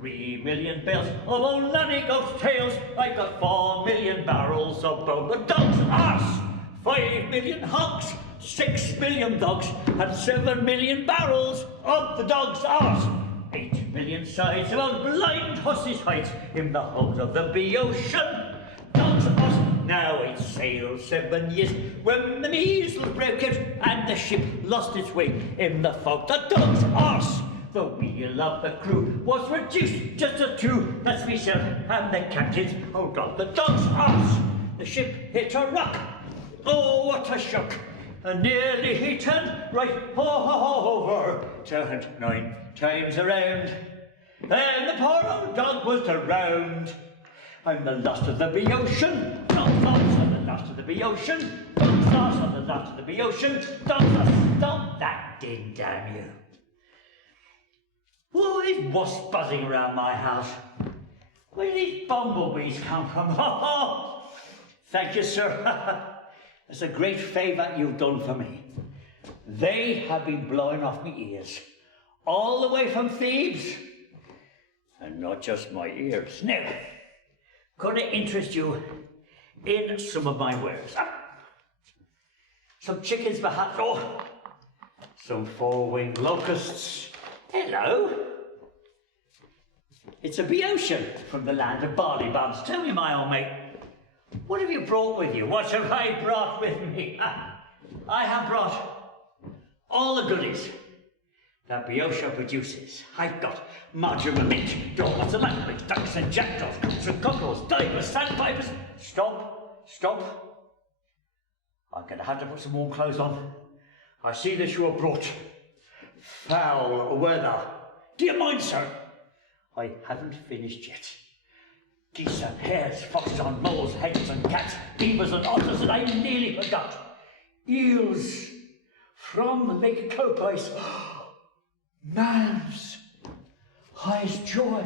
3,000,000 bales of old nanny goat's tails. I've got 4,000,000 barrels of bone. The dog's arse. 5,000,000 hogs, 6,000,000 dogs, and 7,000,000 barrels of the dog's arse. 8,000,000 sides of old blind horses' hides in the hold of the Boeotian. Dog's arse. Now it sailed 7 years when the measles broke out and the ship lost its way in the fog. The dog's arse. The wheel of the crew was reduced just to 2. That's myself and the captain's. Oh God, the dog's arse. The ship hit a rock. Oh, what a shock. And nearly he turned right over, turned 9 times around. And the poor old dog was drowned. I'm the last of the Boeotian. Dog's arse, I'm the last of the Boeotian. Dog's arse, I'm the last of the Boeotian. Dog's arse, stop that din, damn you. What is wasps buzzing around my house? Where do these bumblebees come from? Oh, thank you, sir. It's a great favour you've done for me. They have been blowing off my ears, all the way from Thebes. And not just my ears. Now, could I interest you in some of my wares? Some chickens perhaps, oh, some 4-winged locusts. Hello. It's a Boeotian from the land of barley bums. Tell me, my old mate, what have you brought with you? What have I brought with me? I have brought all the goodies that Boeotia produces. I've got marjoram and mint, dormouse and lampreys, ducks and jackdaws, cooks and cockerels, divers, sandpipers. Stop. I'm going to have to put some warm clothes on. I see that you have brought foul weather. Do you mind, sir? I haven't finished yet. Geese and hares, foxes and moles, hares and cats, beavers and otters, and I nearly forgot. Eels, from Lake Copais, man's highest joy,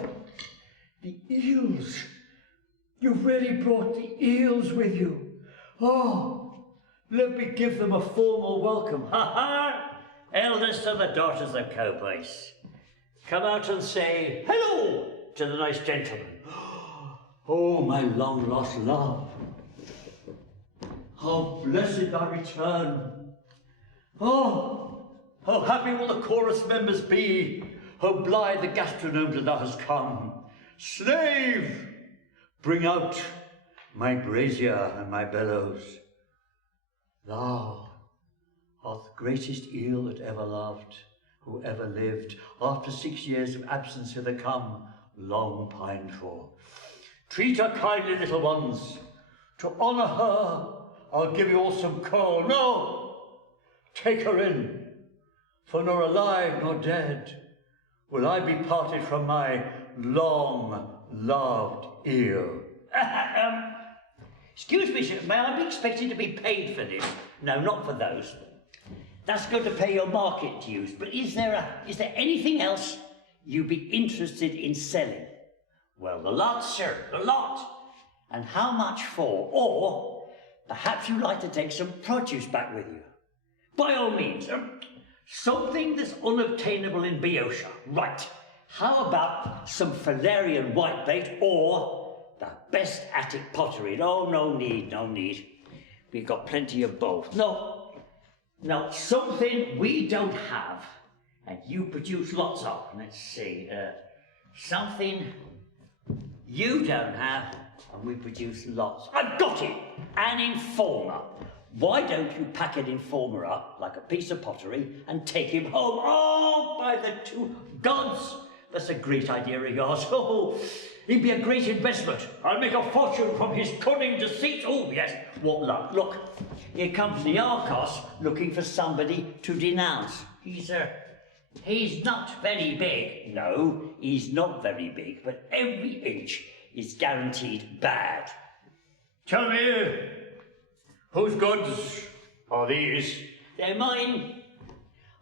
the eels. You've really brought the eels with you. Oh, let me give them a formal welcome. Ha ha! Eldest of the daughters of Copais. Come out and say hello to the nice gentleman. Oh, my long-lost love. How blessed thy return. Oh, how happy will the chorus members be. How blithe the gastronome that thou hast come. Slave, bring out my brazier and my bellows. Thou art the greatest eel that ever loved, who ever lived, after 6 years of absence hither come, long pined for. Treat her kindly, little ones. To honour her, I'll give you all some coal. No, take her in, for nor alive nor dead will I be parted from my long-loved eel. Excuse me, sir, may I be expected to be paid for this? No, not for those. That's going to pay your market dues, but is there anything else you'd be interested in selling? Well, the lot, sir, the lot. And how much for? Or perhaps you'd like to take some produce back with you. By all means, something that's unobtainable in Boeotia. Right. How about some Falerian whitebait or the best Attic pottery? Oh, no need, no need. We've got plenty of both. No, something we don't have and you produce lots of. Let's see, something you don't have and we produce lots. I've got it! An informer. Why don't you pack an informer up like a piece of pottery and take him home? Oh, by the two gods! That's a great idea of yours. Oh, he'd be a great investment. I'll make a fortune from his cunning deceit. Oh, yes, what luck. Look, here comes the Arcos looking for somebody to denounce. He's not very big. No, he's not very big, but every inch is guaranteed bad. Tell me, whose goods are these? They're mine.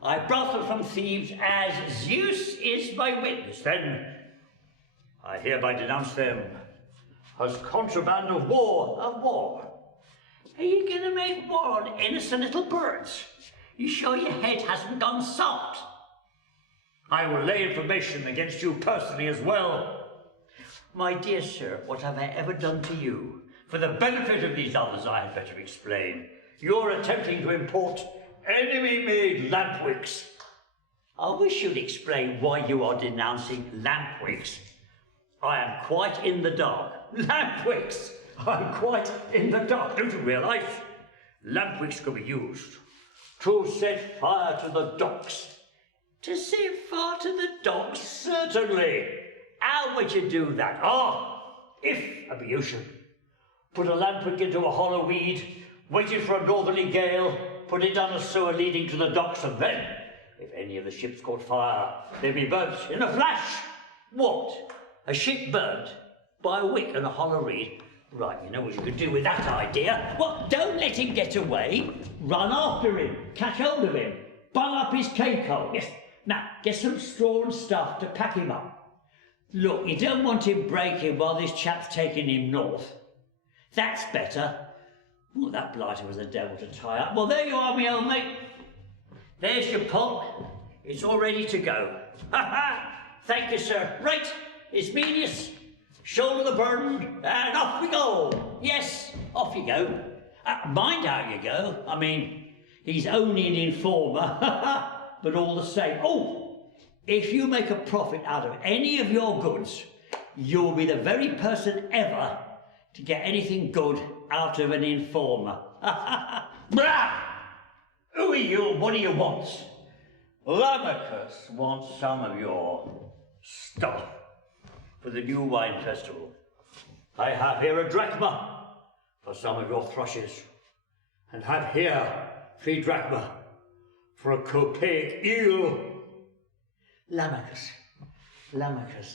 I brought them from Thebes as Zeus is my witness. Then I hereby denounce them as contraband of war. Of war? Are you going to make war on innocent little birds? You sure your head hasn't gone soft? I will lay information against you personally as well. My dear sir, what have I ever done to you? For the benefit of these others, I had better explain. You're attempting to import enemy-made lampwicks. I wish you'd explain why you are denouncing lampwicks. I am quite in the dark. Lampwicks! I'm quite in the dark. Don't you realise? Lampwicks could be used to set fire to the docks. To set fire to the docks? Certainly. How would you do that? If a Boeotian put a lampwick into a hollow weed, waited for a northerly gale, put it down a sewer leading to the docks, and then, if any of the ships caught fire, they'd be burnt in a flash. What? A ship burnt by a wick and a hollow reed? Right, you know what you could do with that idea. Well, don't let him get away. Run after him. Catch hold of him. Bung up his cake hole. Yes. Now, get some straw and stuff to pack him up. Look, you don't want him breaking while this chap's taking him north. That's better. Oh, that blighter was a devil to tie up. Well, there you are, me old mate. There's your pot. It's all ready to go. Ha ha! Thank you, sir. Right, it's Medius. Shoulder the burden, and off we go. Yes, off you go. Mind how you go. I mean, he's only an informer, but all the same. Oh, if you make a profit out of any of your goods, you'll be the very person ever to get anything good out of an informer. Blah! Who are you? What do you want? Lamachus wants some of your stuff for the new wine festival. I have here a drachma for some of your thrushes, and have here 3 drachma for a Copaic eel. Lamachus,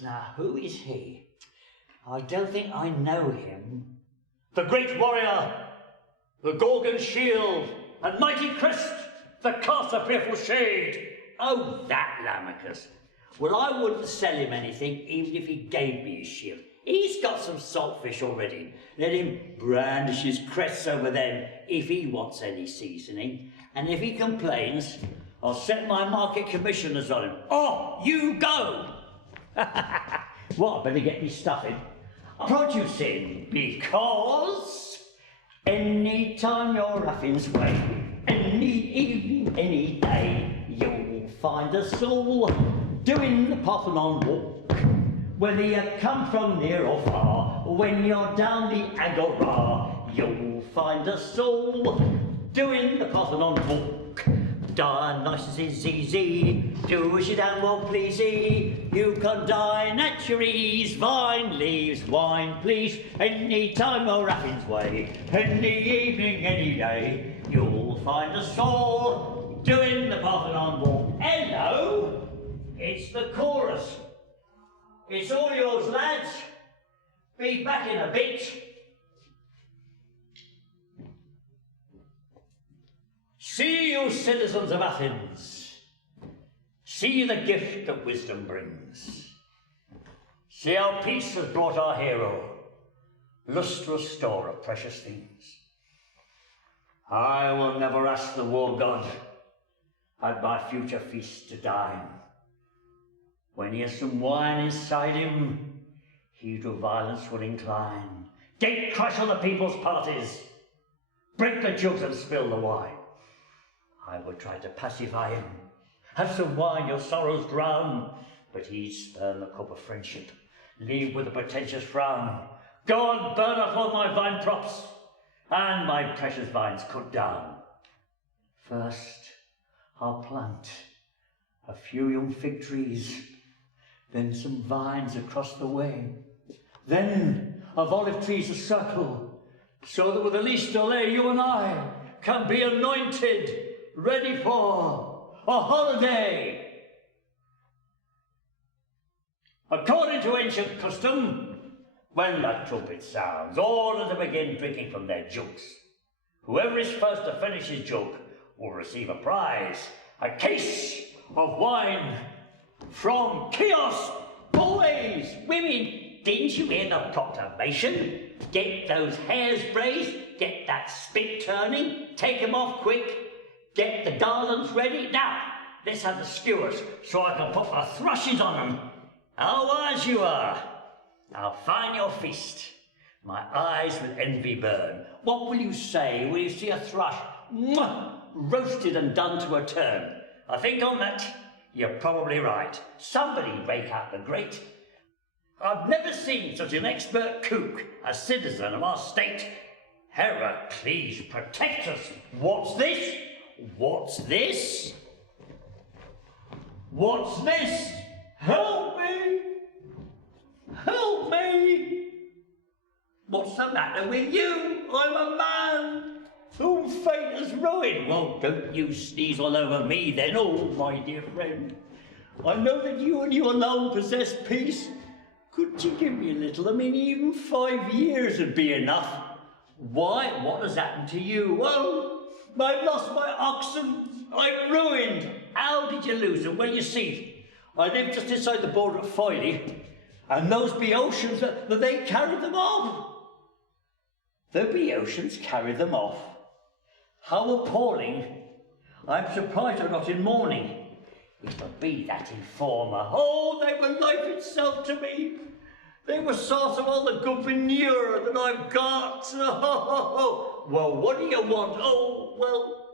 now who is he? I don't think I know him. The great warrior, the Gorgon shield and mighty crest, The cast a fearful shade. Oh, that Lamachus. Well, I wouldn't sell him anything, even if he gave me his shield. He's got some saltfish already. Let him brandish his crests over them if he wants any seasoning. And if he complains, I'll set my market commissioners on him. Off you go! What, I better get me stuffing. Produce in, because any time you're Athens way, any evening, any day, you'll find us all doing the Parthenon walk. Whether you come from near or far, when you're down the Agora, you'll find us all doing the Parthenon walk. Dionysus is easy, do as you damn well please. You can dine at your ease, vine leaves, wine please. Any time or Athens way, any evening, any day, you'll find us all doing the Parthenon walk. Hello, it's the chorus. It's all yours, lads. Be back in a bit. See, you citizens of Athens, see the gift that wisdom brings. See how peace has brought our hero, lustrous store of precious things. I will never ask the war god at my future feast to dine. When he has some wine inside him, he to violence will incline. Gate crush on the people's parties, break the jugs and spill the wine. I would try to pacify him. Have some wine, your sorrows drown. But he'd spurn the cup of friendship, leave with a pretentious frown. God burn up all my vine props, and my precious vines cut down. First, I'll plant a few young fig trees, then some vines across the way, then of olive trees a circle, so that with the least delay you and I can be anointed, ready for a holiday. According to ancient custom, when that trumpet sounds, all are to begin drinking from their jugs. Whoever is first to finish his jug will receive a prize, a case of wine from Chios. Boys, women, didn't you hear the proclamation? Get those hairs braised, get that spit turning, take them off quick. Get the garlands ready. Now, let's have the skewers so I can put my thrushes on them. How wise you are. Now find your feast. My eyes with envy burn. What will you say when you see a thrush roasted and done to a turn? I think on that, you're probably right. Somebody rake out the grate. I've never seen such an expert cook, a citizen of our state. Heracles, protect us. What's this? What's this? What's this? Help me! Help me! What's the matter with you? I'm a man whom fate has ruined. Well, don't you sneeze all over me then, oh, my dear friend. I know that you and you alone possess peace. Could you give me a little? I mean, even 5 years would be enough. Why? What has happened to you? Well, I've lost my oxen. I'm ruined. How did you lose them? Well, you see, I live just inside the border of Filey, and those Boeotians, that they carried them off. The Boeotians carried them off. How appalling. I'm surprised I'm not in mourning. It would be that informer. Oh, they were life itself to me. They were sort of all the good manure that I've got. Oh, well, what do you want? Oh, well,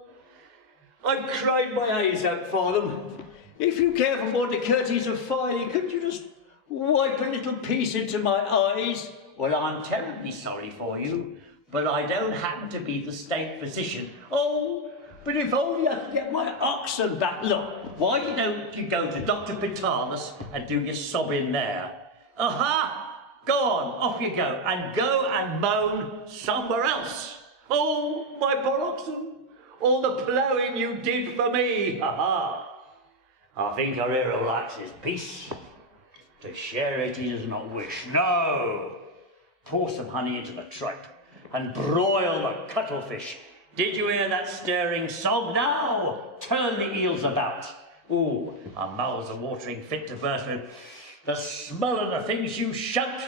I've cried my eyes out for them. If you care for more courteous of Filey, could you just wipe a little piece into my eyes? Well, I'm terribly sorry for you, but I don't happen to be the state physician. Oh, but if only I could get my oxen back. Look, why don't you go to Dr. Pnyx and do your sobbing there? Aha! Go on, off you go, and moan somewhere else. Oh, my poor oxen, all the ploughing you did for me. Ha-ha! I think our hero likes his peace. To share it he does not wish. No! Pour some honey into the tripe and broil the cuttlefish. Did you hear that stirring song? Now, turn the eels about. Ooh, our mouths are watering fit to burst with the smell of the things you shout.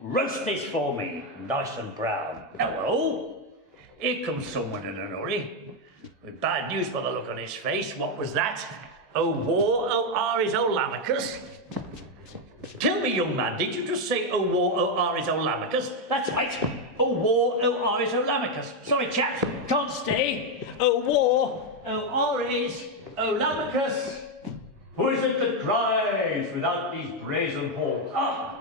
Roast this for me, nice and brown. Hello? Here comes someone in a hurry, with bad news by the look on his face. What was that? O war, O Ares, O Lamachus? Tell me, young man, did you just say O war, O Ares, O Lamachus? That's right. O war, O Ares, O Lamachus. Sorry, chap, can't stay. O war, O Ares, O Lamachus. Who is it that cries without these brazen halls? Ah!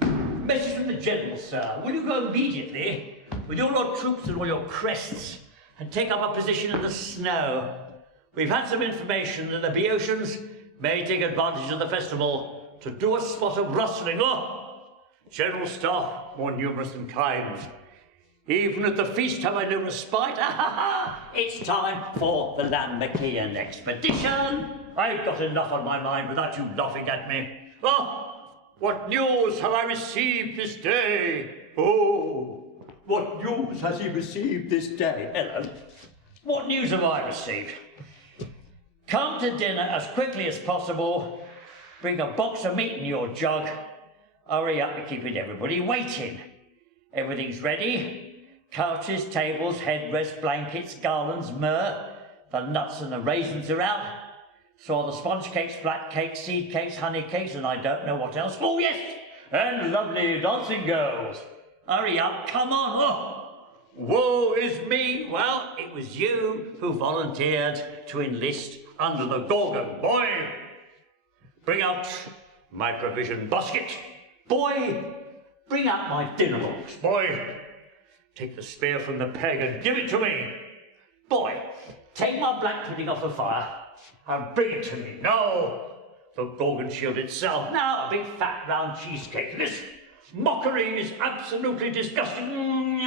Message from the general, sir. Will you go immediately with all your troops and all your crests and take up a position in the snow? We've had some information that the Boeotians may take advantage of the festival to do a spot of rustling. Oh, general staff, more numerous than kind. Even at the feast have I no respite. It's time for the Lambacian expedition. I've got enough on my mind without you laughing at me. Oh, what news have I received this day? Oh, what news has he received this day? Hello. What news have I received? Come to dinner as quickly as possible. Bring a box of meat in your jug. Hurry up, you're keeping everybody waiting. Everything's ready. Couches, tables, headrests, blankets, garlands, myrrh. The nuts and the raisins are out. Saw the sponge cakes, flat cakes, seed cakes, honey cakes, and I don't know what else. Oh, yes! And lovely dancing girls. Hurry up, come on. Oh, woe is me. Well, it was you who volunteered to enlist under the Gorgon. Boy, bring out my provision basket. Boy, bring out my dinner box. Boy, take the spear from the peg and give it to me. Boy, take my black pudding off the fire and bring it to me. No, the Gorgon shield itself. Now, a big fat round cheesecake. This mockery is absolutely disgusting.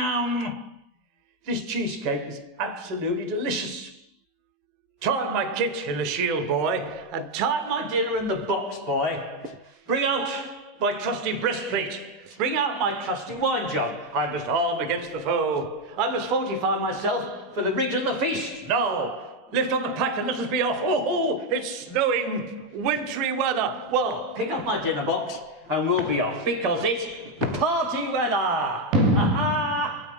This cheesecake is absolutely delicious. Tie my kit in the shield, boy, and tie my dinner in the box, boy. Bring out my trusty breastplate. Bring out my trusty wine jug. I must arm against the foe. I must fortify myself for the rigs of the feast. Now, lift up the pack and let us be off. Oh, it's snowing, wintry weather. Well, pick up my dinner box and we'll be off, because it's party weather. Ha-ha!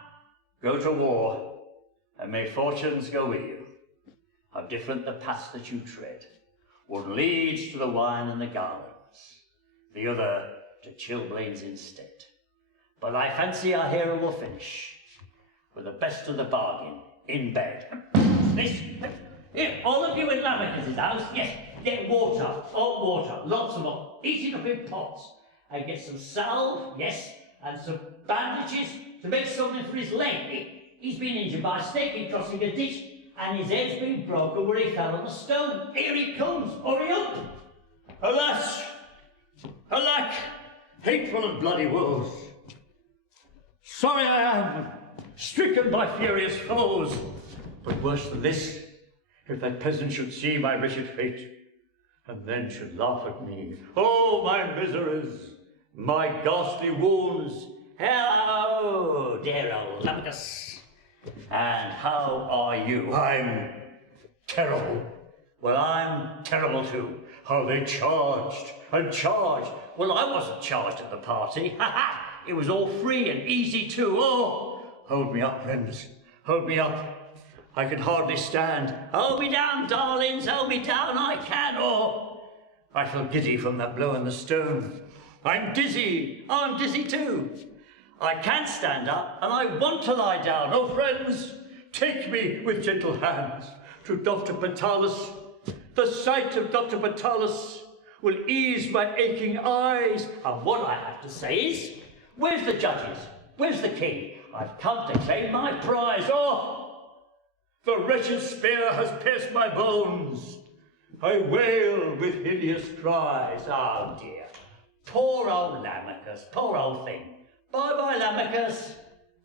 Go to war, and may fortunes go with you. How different the paths that you tread. One leads to the wine and the garlands, the other to chilblains instead. But I fancy our hero will finish with the best of the bargain in bed. This, here, all of you in Lamachus' house, yes, get water, hot water, lots of it, eat it up in pots, and get some salve, yes, and some bandages to make something for his leg. He's been injured by a snake in crossing a ditch, and his head's been broken where he fell on the stone. Here he comes, hurry up! Alas! Alack! Hateful and bloody woes! Sorry I am, stricken by furious foes. But worse than this, if that peasant should see my wretched fate, and then should laugh at me. Oh, my miseries, my ghastly wounds. Hello, dear old Lamachus. And how are you? I'm terrible. Well, I'm terrible too. How they charged and charged. Well, I wasn't charged at the party. Ha ha! It was all free and easy too. Oh, hold me up, friends. Hold me up. I can hardly stand. Hold me down, darlings. Hold me down. I can. Oh, I feel giddy from that blow on the stone. I'm dizzy. Oh, I'm dizzy too. I can't stand up, and I want to lie down. Oh, friends, take me with gentle hands to Dr. Pnyx. The sight of Dr. Pnyx will ease my aching eyes. And what I have to say is, where's the judges? Where's the king? I've come to claim my prize. Oh, the wretched spear has pierced my bones. I wail with hideous cries. Oh, dear. Poor old Lamachus, poor old thing. Bye-bye, Lamachus.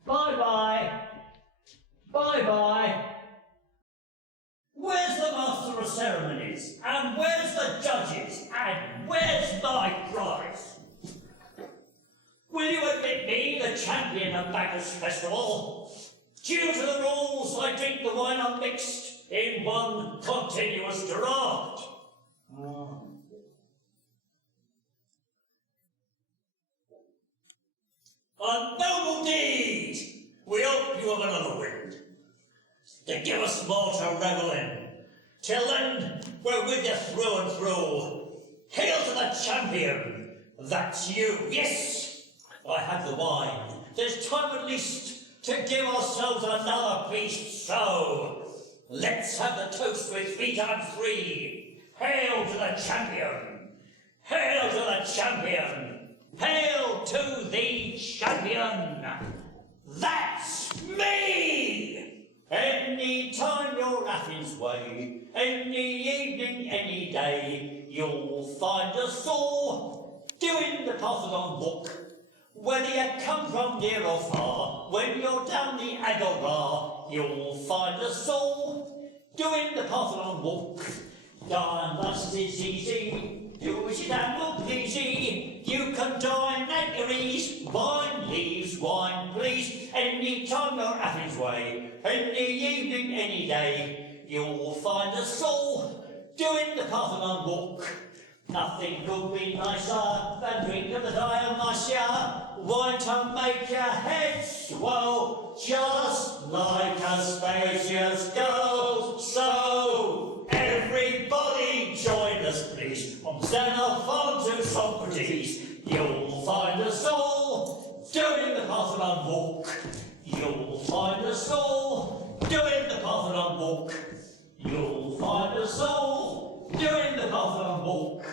Bye-bye. Bye-bye. Where's the master of ceremonies? And where's the judges? And where's my prize? Will you admit me the champion of Bacchus Festival? Due to the rules, I drink the wine unmixed in one continuous draught. A noble deed! We hope you have another wind to give us more to revel in. Till then, we're with you through and through. Hail to the champion! That's you, yes! I have the wine. There's time at least to give ourselves another feast, so let's have the toast with 3 times 3. Hail to the champion! Hail to the champion! Hail to the champion! That's me! Any time you're Athens way, any evening, any day, you'll find us all doing the Parthenon walk. Whether you come from near or far, when you're down the Agora, you'll find us all doing the Parthenon walk. Dine thus is easy, do as you damn will please ye. You can dine at your ease, wine leaves, wine please. Any time you're Athens way, any evening, any day, you'll find us all doing the Parthenon walk. Nothing could be nicer than drink of the Dionysia, wine to make your head swell, just like Aspasia's girl. So everybody join us, please, from Xenophon to Socrates. You'll find us all doing the Parthenon walk. You'll find us all doing the Parthenon walk. You'll find us all doing the Parthenon walk.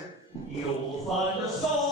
You'll find us all